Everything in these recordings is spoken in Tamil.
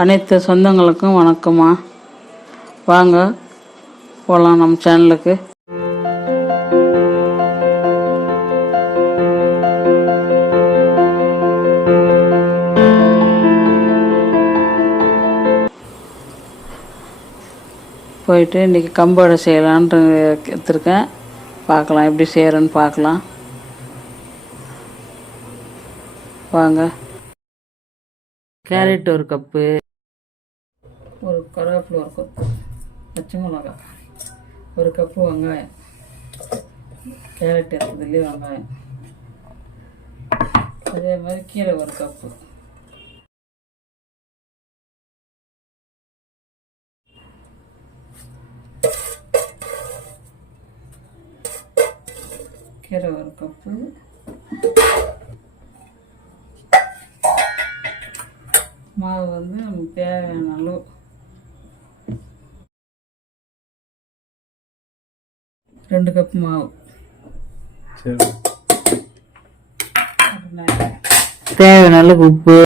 அனைத்து சொந்தங்களுக்கும் வணக்கம்மா. வாங்க போகலாம் நம்ம சேனலுக்கு. போயிட்டு இன்றைக்கி கம்போடை செய்யலான்ட்டு எடுத்துருக்கேன். பார்க்கலாம் எப்படி செய்கிறேன்னு பார்க்கலாம். வாங்க. கேரட் ஒரு கப்பு. ஒரு கருவேப்பிலை ஒரு கப்பு. பச்சை மிளகா ஒரு கப்பு வெங்காயம். கேரட் இருக்கிறதுலேயே வெங்காயம். அதே மாதிரி கீரை ஒரு கப்பு. கீரை ஒரு கப்பு. மாவு வந்து நமக்கு தேவையான அளவு. ரெண்டு கப் மாவு. சரி. தேவையான அளவு உப்பு.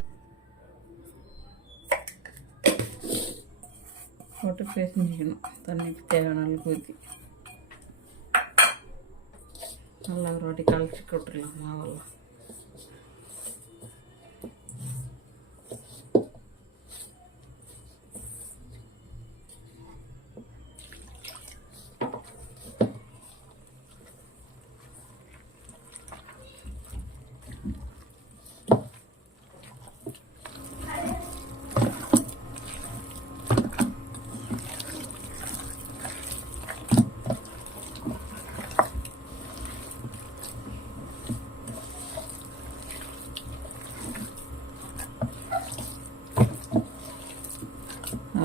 போட்டு பேசிஞ்சிக்கணும். தண்ணிக்கு தேவையான அளவுக்கு ஊற்றி நல்லா ஒரு வாட்டி கலச்சி விட்டுடலாம் மாவெல்லாம்.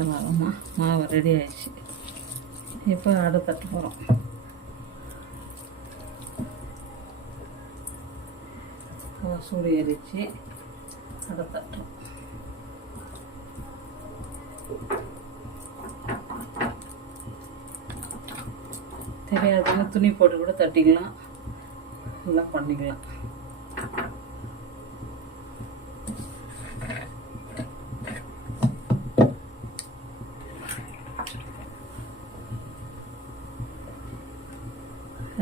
அவ்வளோதாம்மா மாவு ரெடி ஆயிடுச்சு. இப்போ அடை தட்டு போகிறோம் சூடு ஏறிச்சு அடை தட்டுறோம் தெரியாதுன்னா துணி போட்டு கூட தட்டிக்கலாம். எல்லாம் பண்ணிக்கலாம்.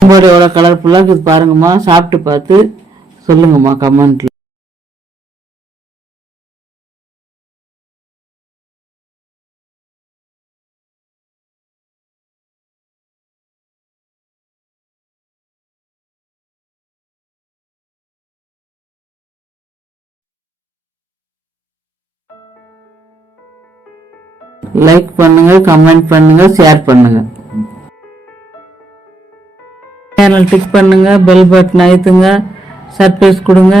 உங்களோட எவ்வளோ கலர்ஃபுல்லாக இருக்குது பாருங்கம்மா. சாப்பிட்டு பார்த்து சொல்லுங்கம்மா கமெண்ட்ல லைக் பண்ணுங்க கமெண்ட் பண்ணுங்க ஷேர் பண்ணுங்க. சேனல் டிக் பண்ணுங்க பெல் பட்டன் அழுத்துங்க சர்ப்ரைஸ் கொடுங்க.